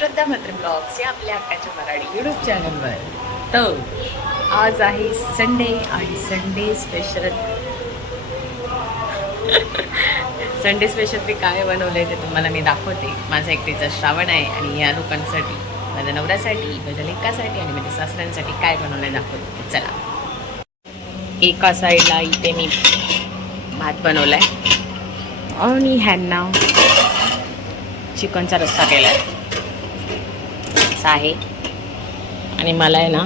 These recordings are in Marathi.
श्रद्धा मात्र ब्लॉग्स या आपल्या हक्काच्या मराठी यूट्यूब चॅनलवर तर आज आहे संडे आणि संडे स्पेशल संडे स्पेशल ते काय बनवलंय ते तुम्हाला मी दाखवते. माझा एकटीचा श्रावण आहे आणि या लोकांसाठी माझ्या नवऱ्यासाठी माझ्या लेकासाठी आणि माझ्या सासऱ्यांसाठी काय बनवलंय दाखवते. चला. एका साईडला इथे मी भात बनवलाय. आणि ह्यांना चिकनचा रस्सा केला आहे असा आहे. आणि मला आहे ना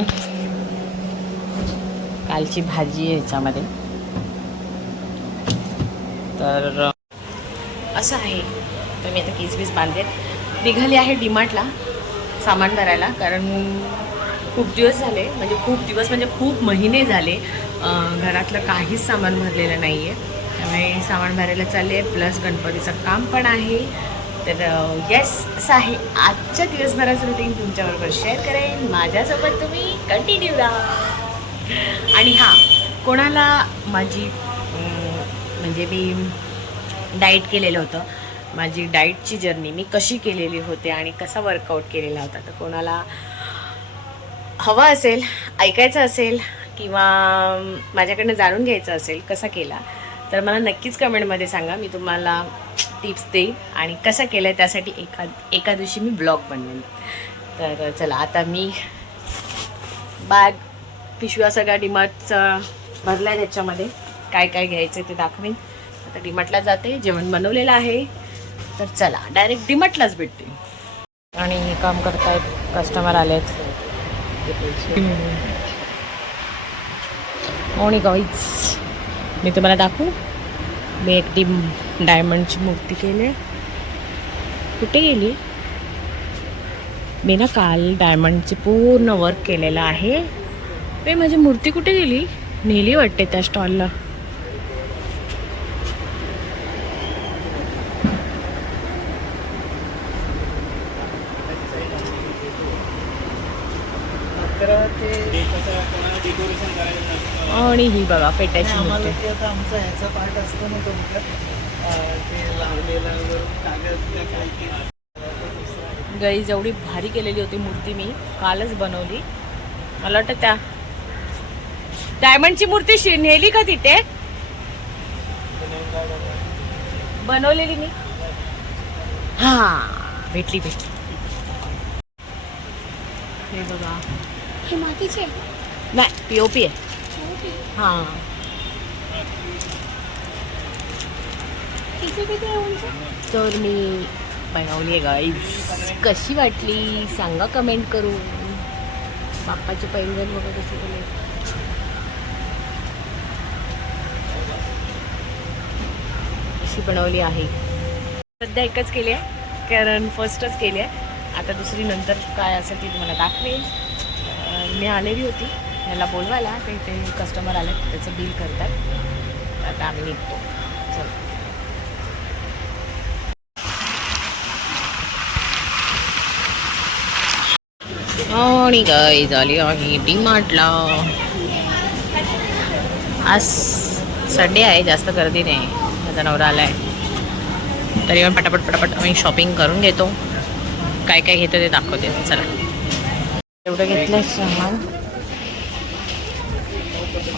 कालची भाजी आहे याच्यामध्ये. तर असं आहे. तर मी आता किसबीस बांधले निघाली आहे डिमार्टला सामान भरायला कारण खूप दिवस झाले म्हणजे खूप दिवस म्हणजे खूप महिने झाले घरातलं काहीच सामान भरलेलं नाही आहे त्यामुळे सामान भरायला चालले प्लस गणपतीचं काम पण आहे. तर येस असं आहे आजच्या दिवसभराचं रुटीन तुमच्याबरोबर शेअर करेन. माझ्यासोबत तुम्ही कंटिन्यू राहा. आणि हां कोणाला माझी म्हणजे मी डाईट केलेलं होतं. माझी डाईटची जर्नी मी कशी केलेली होते आणि कसा वर्कआउट केलेला होता. तर कोणाला हवा असेल ऐकायचं असेल किंवा माझ्याकडनं जाणून घ्यायचं असेल कसा केला तर मला नक्कीच कमेंटमध्ये सांगा. मी तुम्हाला टिप्स देईन आणि कसं केलं आहे त्यासाठी एका एका दिवशी मी ब्लॉग बनवेन. तर चला आता मी बॅग पिशव्या सगळ्या डिमार्टचा भरला आहे त्याच्यामध्ये. काय काय घ्यायचं ते दाखवेन. आता डिमार्टला जाते जेवण बनवलेलं आहे. तर चला डायरेक्ट डिमार्टलाच भेटते. आणि हे काम करतायत कस्टमर आलेत. मोणी गाईज मी तुम्हाला दाखवू? मी एक डायमंडची मूर्ती केली. कुठे गेली? मी ना काल डायमंडची पूर्ण वर्क केलेलं आहे. ते माझी मूर्ती कुठे गेली? नेली वाटते त्या स्टॉलला आणि ही बघा पेट्याची मूर्ती. आमचा ह्याचा पार्ट असतो ना तो म्हटलं अं, ते लावलेला गई जेवढी भारी केलेली होती मूर्ती मी. कालच बनवली. मला वाटतं त्या डायमंडची मूर्ती शि- नेली का तिथे? बनवलेली मी. हा भेटली भेटली. हे बघा. हे मातीचे नाही पीओपी आहे. हा. तर मी बनवली आहे गाईज कशी वाटली? सांगा कमेंट करू बाप्पाचे पैंजण बघा कसे केले अशी बनवली आहे? सध्या एकच केली आहे कारण फर्स्टच केली आहे. आता दुसरी नंतर काय असेल ती तुम्हाला दाखवेल मी आलेली होती. याला बोलवायला ते ते कस्टमर आले त्याचं बिल करतात. तर आता आम्ही निघतो. चल. आणि काय झाली आहे डीमार्टला आज संडे आहे जास्त गर्दी नाही. माझा नवरा आला आहे तरी पण पटापट पटापट आम्ही शॉपिंग करून घेतो. काय काय घेतो ते दाखवते. चला. एवढं घेतलं सामान.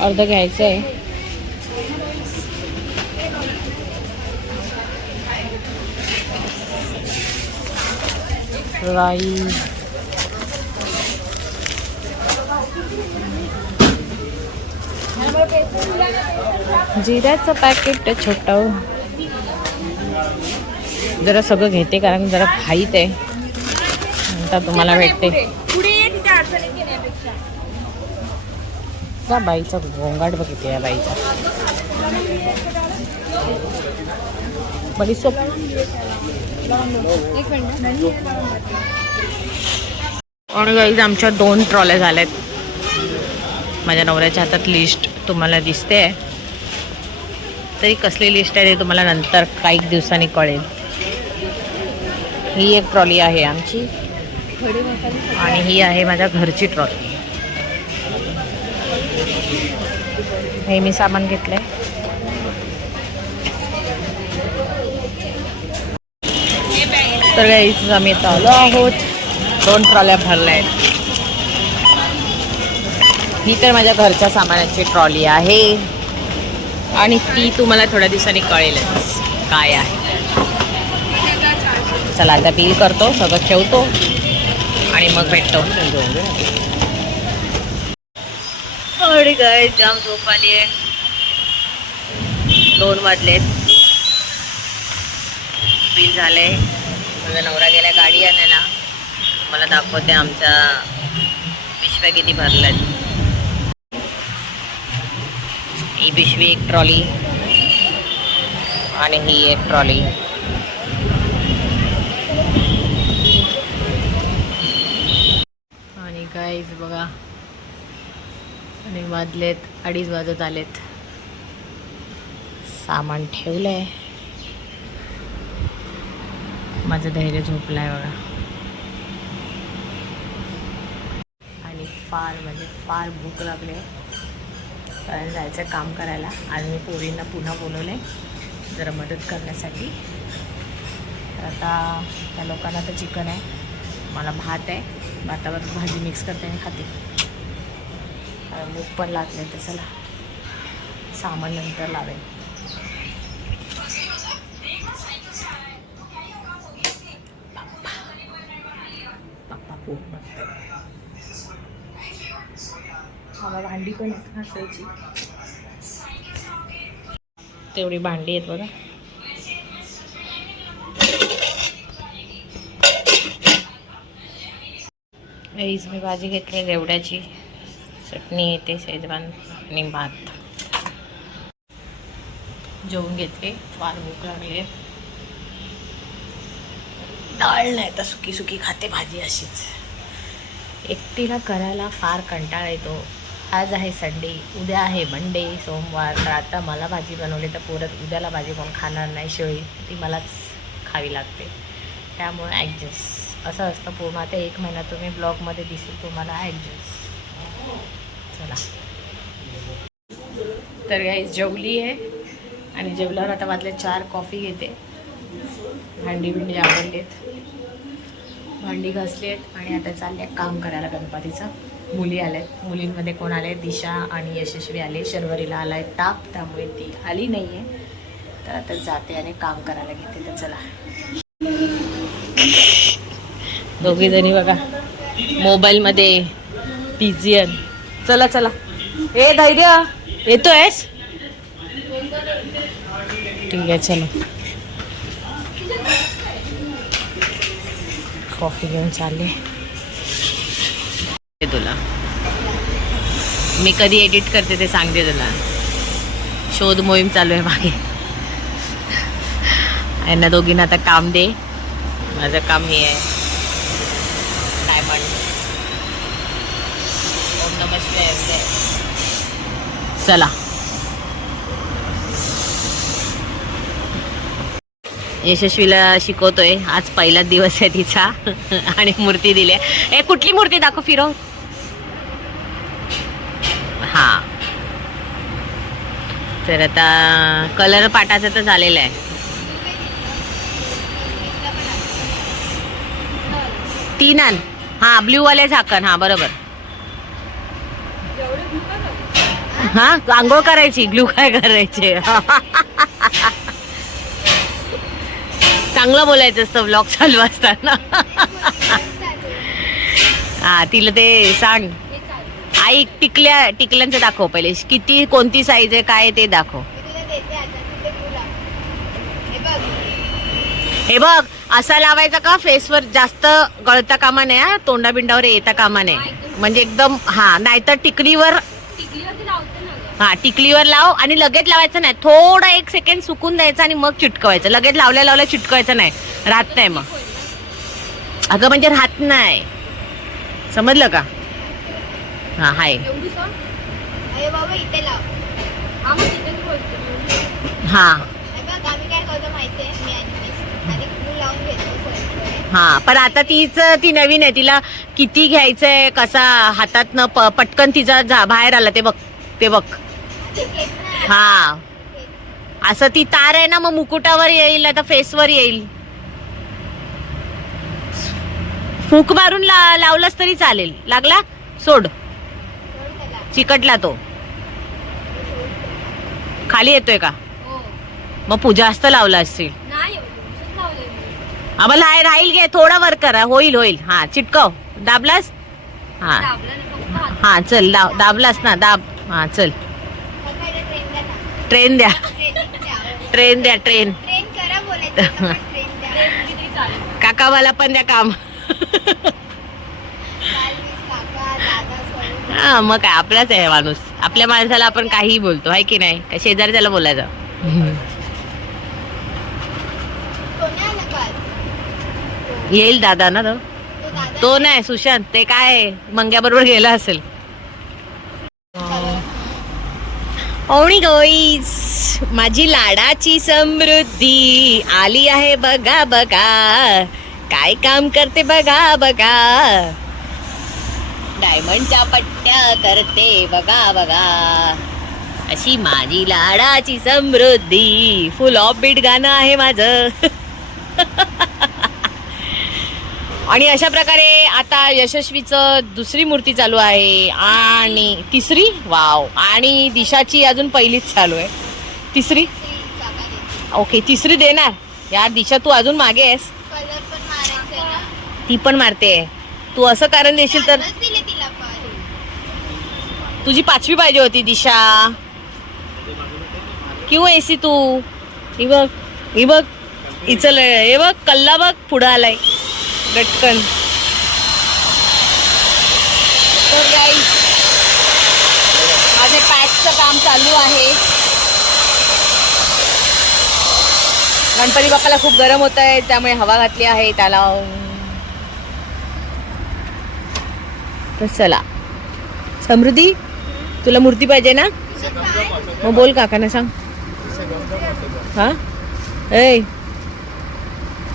अर्ध घ्यायचं आहे. राई. जिऱ्याचं पॅकेट छोटं. जरा सगळं घेते कारण जरा खाईत आहे. नंतर तुम्हाला भेटते. त्या बाईचा गोंगाट बघितले या बाईचा. बडी आणि गाईज आमच्या दोन ट्रॉल्या झाल्यात माझ्या नवऱ्याच्या हातात लिस्ट तुम्हाला दिसते. तरी कसली लिस्ट आहे ते तुम्हाला नंतर काही दिवसांनी कळेल. ही एक ट्रॉली आहे आमची. आणि ही आहे माझ्या घरची ट्रॉली हे मी सामान घेतलंय. तर इथं आम्ही आता आलो आहोत. दोन ट्रॉल्या भरल्या आहेत. ही तर माझ्या घरच्या सामानाची ट्रॉली आहे. आणि ती तुम्हाला थोड्या दिवसांनी कळेलच काय आहे. चला आता बिल करतो सगळं ठेवतो. आणि मग भेटतो. अरे गाय जाम झोप आली आहे. दोन वाजलेत. बिल झाले माझा नवरा गेला गाडी आणायला. मला दाखवते आमच्या पिशव्या किती भरल्यात. ही पिशवी एक ट्रॉली आणि ही एक ट्रॉली आणि गाईज बघा. आणि वाजलेत अडीच वाजत आलेत. सामान ठेवलं आहे माझं धैर्य झोपलं आहे बघा. आणि फार म्हणजे फार भूक लागली. कारण जायचं काम करायला. आज मी पोरींना पुन्हा बोलवलं जरा मदत करण्यासाठी. तर आता त्या लोकांना तर चिकन आहे. मला भात आहे. भातावर भाजी मिक्स करते आणि खाते. मूग पण लागले तर चला. सामान नंतर लावेल मला भांडी पण आहेत घासायची तेवढी भांडी आहेत बघा. गाईज मी भाजी घेतली रेवड्याची चटणी येते शेजवान आणि भात. जेवून घेते. फार भूक लागली डाळ नाही तर सुकी सुकी खाते भाजी अशीच. एकटीला करायला फार कंटाळा येतो. आज आहे संडे उद्या आहे मंडे सोमवार. तर आता मला भाजी बनवली तर परत उद्याला भाजी कोण खाणार नाही शिळी ती मलाच खावी लागते. त्यामुळे ॲडजस्ट असं असतं पूर्ण आता एक महिना तुम्ही ब्लॉगमध्ये दिसेल तुम्हाला ॲडजस्ट चला. तर गाईज जेवली आहे. आणि जेवल्यावर आता वाजले चार कॉफी घेते. भांडी बिंडी आवडलेत भांडी घासली आहेत आणि आता चालले काम करायला गणपतीचं. मुली आल्या आहेत मुलींमध्ये कोण आले? दिशा आणि यशस्वी आले. शर्वरीला आला आहे ताप त्यामुळे ती आली नाही आहे तर आता जाते आणि काम करायला घेते. तर चला. दोघीजणी बघा. मोबाईलमध्ये पिझियन चला चला. ए धैर्य. येतोयस? ठीक आहे चलो. कॉफी घेऊन चालले. तुला. मी कधी एडिट करते ते सांगते तुला. शोध मोहीम चालू आहे मागे. यांना दोघींना आता काम दे. माझं काम हे आहे. चला. यशस्वीला शिकवतोय. आज पहिलाच दिवस आहे तिचा. आणि मूर्ती दिली आहे. ए कुठली मूर्ती दाखव फिरव हा. तर आता कलर पाटाचं तर झालेलं आहे. तीन आण. हा ब्ल्यू वाले झाकण. हा बरोबर. हा? आंघोळ करायची ग्लू काय करायचे? चांगलं बोलायचं असतं ब्लॉग चालू असताना. हा तिला ते सांग. आई टिकल्या टिकल्यांचं दाखव पहिले. किती कोणती साईज आहे काय ते दाखव. हे बघ असा लावायचा का? फेसवर जास्त गळता कामा नये तोंडाबिंडावर येता कामा नये. म्हणजे एकदम हा नाहीतर टिकलीवर हा टिकलीवर लाव आणि लगेच लावायचं नाही. थोडं एक सेकंड सुकून द्यायचं आणि मग चिटकवायचं. लगेच लावल्या लावल्या चिटकवायचं नाही. राहत नाही मग. अगं म्हणजे राहत नाही. समजलं का? हा हाय. हा हे. हा पण आता तीच ती नवीन आहे. तिला किती घ्यायचंय कसा हातातनं प पटकन तिचा जा बाहेर आला ते बघ ते बघ. ना हा. असं ती तार आहे ना मग मुकुटावर येईल आता फेसवर येईल. फूक मारून ला लावलास तरी चालेल. लागला? सोड. चिकटला तो. खाली येतोय का? हो. मग पूजा जास्त लावला असतील. आम्हाला राहील राहील घे थोडा वर करा. होईल होईल. हा चिटकव. दाबलास? हा. हा चल दाब दाबलास ना दाब. हा चल. ट्रेन द्या. ट्रेन द्या. ट्रेन पण द्या. काका मला पण द्या काम. हा मग काय आपलाच आहे माणूस आपल्या माणसाला आपण काहीही बोलतो आहे की नाही का शेजारच्याला बोलायचं? येईल दादा ना तो तो नाही सुशांत ते काय मंग्याबरोबर गेला असेल ओणी गोईस माझी लाडाची समृद्धी आली आहे बघा बघा. काय काम करते बघा बघा. डायमंडच्या पट्ट्या करते बघा बघा. अशी माझी लाडाची समृद्धी. फुल ऑफ बीट गाणं आहे माझं. आणि अशा प्रकारे आता यशस्वीचं दुसरी मूर्ती चालू आहे आणि तिसरी? वाव. आणि दिशाची अजून पहिलीच चालू आहे. तिसरी? ओके तिसरी देणार. यार दिशा तू अजून मागे आहेस. पण आहे ती पण मारते. तू असं कारण देशील तर तुझी पाचवी पाहिजे होती दिशा. किंवा एसी तू? ही बघ ही बघ. इचल हे बघ कल्ला बघ पुढं आलाय. गटकन तर guys, माझे पॅचचं काम चालू आहे. गणपती बाप्पाला खूप गरम होत आहे त्यामुळे हवा घातली आहे त्याला तर चला. समृद्धी तुला मूर्ती पाहिजे ना? मग बोल काकांना सांग. हा? ए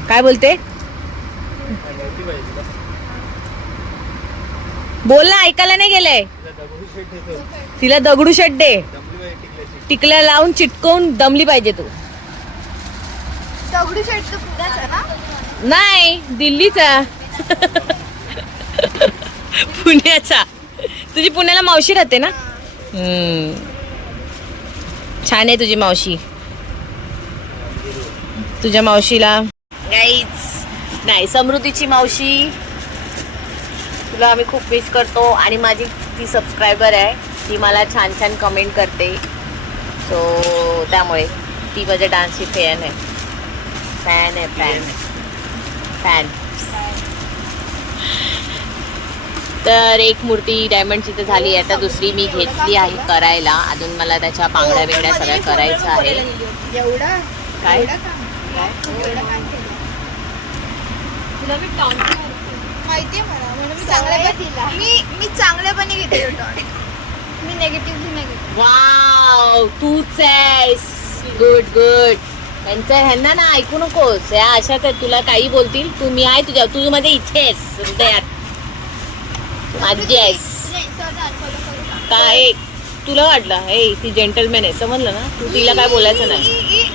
काय बोलते? बोल ना ऐकायला नाही गेलंय. तिला दगडू शेट दे. टिकल्या लावून चिटकवून दमली पाहिजे तू. दगडू शेट नाही दिल्लीचा. पुण्याचा. तुझी पुण्याला मावशी राहते ना. छान आहे तुझी मावशी. तुझ्या मावशीला. गाईच नाही समृद्धीची मावशी. तुला आम्ही खूप मिस करतो आणि माझी ती सबस्क्रायबर आहे ती मला छान छान कमेंट करते. सो त्यामुळे ती माझ्या डान्सची फॅन आहे. फॅन आहे फॅन फॅन तर एक मूर्ती डायमंडची तर झाली आता दुसरी मी घेतली आहे करायला. अजून मला त्याच्या पांगड्या बिंगड्या सगळ्या करायचं आहे. एवढा? काय? माहितीये मला. म्हणून मी चांगल्या मी मी चांगल्यापणे घेते मी नेगेटिव्ह नाही घेते वाव तूच आहेस. गुड गुड त्यांचं ह्यांना ना ऐकू नकोस. या अशाच आहेत तुला काही बोलतील. तू मी आहे तुझ्या तू मध्ये इथेस हृदयात. तू माझी आहेस? काय तुला वाटलं? हे ती जेंटलमॅन आहे. समजलं ना? तू तिला काय बोलायचं नाही.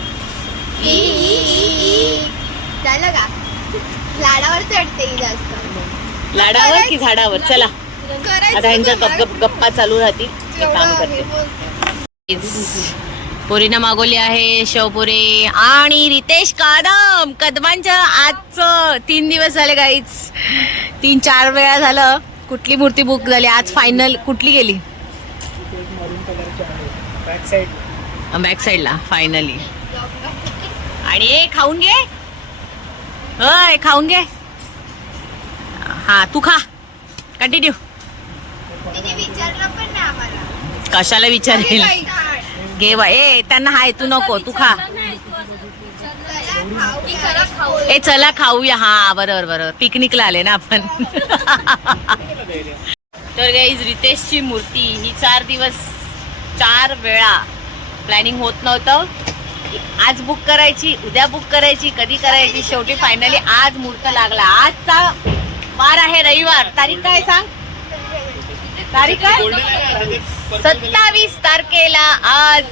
झालं का? लाडावर चढते ही जास्त. लाडावर की झाडावर? चला. करायचं आता ह्यांच्या तुला. गप गप गप्पा चालू राहतील. काम करते. पोरीनं मागवली आहे शेवपुरी आणि रितेश कादम कदमांच्या आजचं तीन दिवस झाले काहीच तीन चार वेळा झालं. कुठली मूर्ती बुक झाली? आज फायनल कुठली गेली? बॅक साईड बॅक साईडला फायनली आणि खाऊन घे. होय खाऊन घे हा तू खा कंटिन्यू कशाला विचारेल घे बा ए त्यांना हाय तू नको तू खा ए चला खाऊया हा बरोबर बरोबर पिकनिकला आले ना आपण तर गाईज रितेशची मूर्ती ही चार दिवस चार वेळा प्लॅनिंग होत नव्हतं आज बुक करायची उद्या बुक करायची कधी करायची शेवटी फायनली आज मुहूर्त लागला. आजचा वार आहे रविवार. तारीख काय सांग? तारीख काय? सत्तावीस तारखेला आज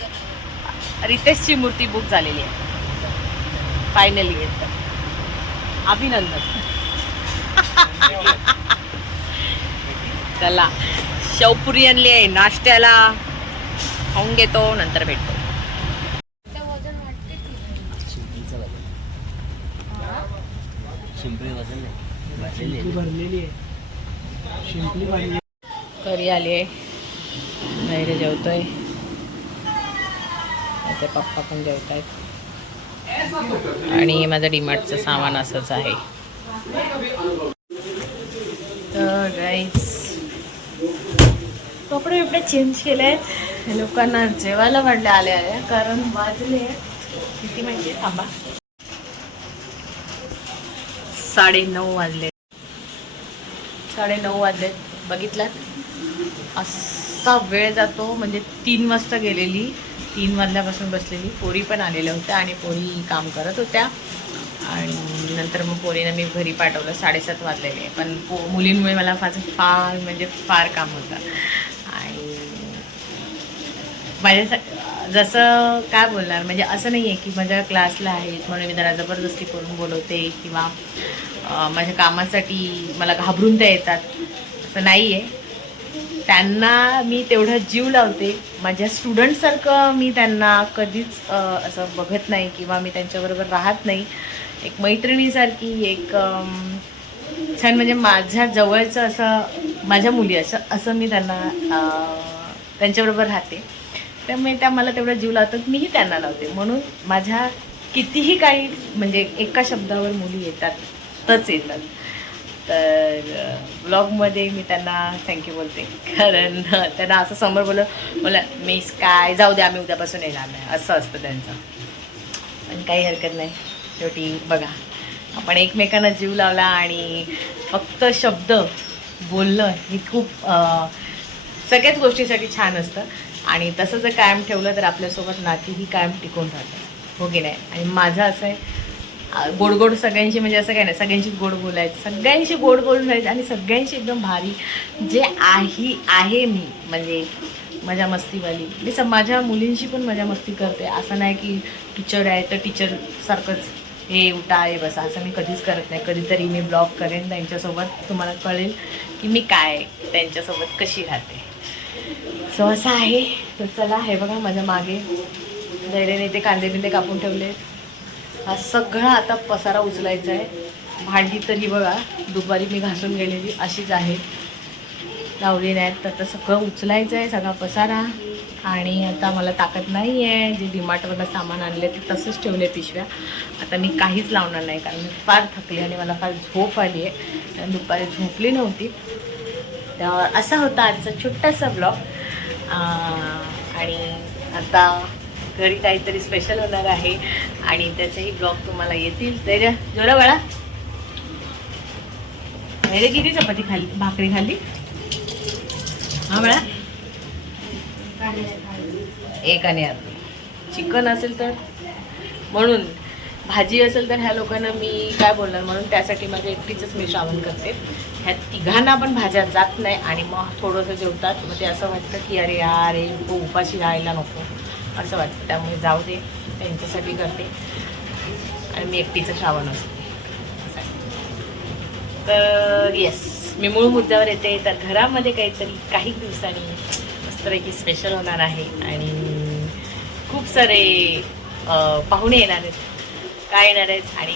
रितेशची मूर्ती बुक झालेली आहे. फायनली येत. अभिनंदन. चला. शवपुरी आणली आहे. नाश्त्याला खाऊन घेतो नंतर भेटतो. शिंपली भरलेली आहे. शिंपली भरली घरी आली आहे. बाहेर जेवतोय. ते पप्पा पण जेवत आहेत आणि माझं डीमार्टचं सामान असंच आहे. तर कपडे बिपडे चेंज केले आहेत लोकांना जेवायला वाढले आले आहे कारण वाजले. किती माहिती आहे? थांबा. साडे नऊ वाजले. साडे नऊ वाजले. बघितलात असा वेळ जातो म्हणजे तीन वाजता गेलेली. तीन वाजल्यापासून बसलेली. पोरी पण आलेल्या होत्या आणि पोरी काम करत होत्या. आणि नंतर मग पोरीनं मी घरी पाठवलं. साडेसात वाजलेले. पण पो मुलींमुळे मला फार फार म्हणजे फार काम होतं. माझ्या जसं काय बोलणार? म्हणजे असं नाही आहे की माझ्या क्लासला आहेत म्हणून मी त्यांना जबरदस्ती करून बोलवते किंवा माझ्या कामासाठी मला घाबरून त्या येतात. असं नाही आहे त्यांना मी तेवढा जीव लावते. माझ्या स्टुडंटसारखं मी त्यांना कधीच असं बघत नाही किंवा मी त्यांच्याबरोबर राहत नाही. एक मैत्रिणीसारखी एक छान म्हणजे माझ्या जवळचं असं माझ्या मुली असं असं मी त्यांना त्यांच्याबरोबर राहते. त्यामुळे त्या मला तेवढा जीव लावतात. मीही त्यांना लावते. म्हणून माझ्या कितीही काही म्हणजे एका शब्दावर मुली येतातच येतात. तर ब्लॉगमध्ये मी त्यांना थँक्यू बोलते. कारण त्यांना असं समोर बोललं मला मीस काय जाऊ दे आम्ही उद्यापासून येणार नाही. असं असतं त्यांचं. पण काही हरकत नाही. शेवटी बघा आपण एकमेकांना जीव लावला आणि फक्त शब्द बोलणं हे खूप सगळ्याच गोष्टीसाठी छान असतं. आणि तसं जर कायम ठेवलं तर आपल्यासोबत नाती ही कायम टिकून राहतात. हो की नाही? आणि माझं असं आहे गोड गोड सगळ्यांशी म्हणजे असं काय नाही सगळ्यांशी गोड बोलायचं सगळ्यांशी गोड बोलून राहायचं आणि सगळ्यांशी एकदम भारी जे आहे आहे मी म्हणजे मजा मस्तीवाली. मी स माझ्या मुलींशी पण मजा मस्ती करते. असं नाही की टीचर आहे तर टीचरसारखंच हे उठा हे बसा. असं मी कधीच करत नाही. कधीतरी मी ब्लॉग करेन त्यांच्यासोबत तुम्हाला कळेल की मी काय त्यांच्यासोबत कशी राहते. सो असं आहे. तर चला हे बघा माझ्या मागे. धैर्याने ते कांदे बिंदे कापून ठेवले. हा सगळा आता पसारा उचलायचा आहे. भांडी तर ही बघा. दुपारी मी घासून गेलेली अशीच आहे. लावली नाहीत तर आता सगळं उचलायचं आहे सगळा पसारा. आणि आता मला ताकद नाही आहे. जे डिमार्टवरनं सामान आणले ते तसंच ठेवले पिशव्या. आता मी काहीच लावणार नाही कारण मी फार थकली आणि मला फार झोप आली आहे. दुपारी झोपली नव्हती. तर असा होता आजचा छोटासा ब्लॉग. आणि आता घरी काहीतरी स्पेशल होणार आहे आणि त्याचेही ब्लॉग तुम्हाला येतील. तर जोरा बाळा. मेरे किती चपाती खाल्ली? भाकरी खाली हा बाळा. एक आणि अर्धी. चिकन असेल तर? म्हणून. भाजी असेल तर ह्या लोकांना मी काय बोलणार? म्हणून त्यासाठी माझ्या एकटीचंच मी श्रावण करते. ह्या तिघांना पण भाज्या जात नाही आणि मग थोडंसं जेवतात. मग ते असं वाटतं की अरे यार हे लोक उपाशी राहायला नको. असं वाटतं. त्यामुळे जाऊ दे त्यांच्यासाठी करते. आणि मी एकटीचं श्रावण असते. असं तर येस मी मूळ मुद्द्यावर येते. तर घरामध्ये काहीतरी काही दिवसांनी मस्तपैकी स्पेशल होणार आहे. आणि खूप सारे पाहुणे येणार आहेत. काय येणार आहेत? आणि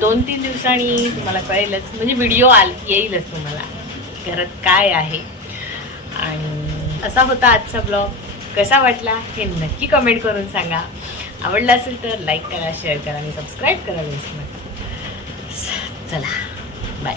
दोन तीन दिवसांनी तुम्हाला कळेलच. म्हणजे व्हिडिओ आल येईलच तुम्हाला. घरात काय आहे? आणि असा होता आजचा ब्लॉग कसा वाटला हे नक्की कमेंट करून सांगा. आवडला असेल तर लाईक करा शेअर करा आणि सबस्क्राईब करा विसरू नका. चला बाय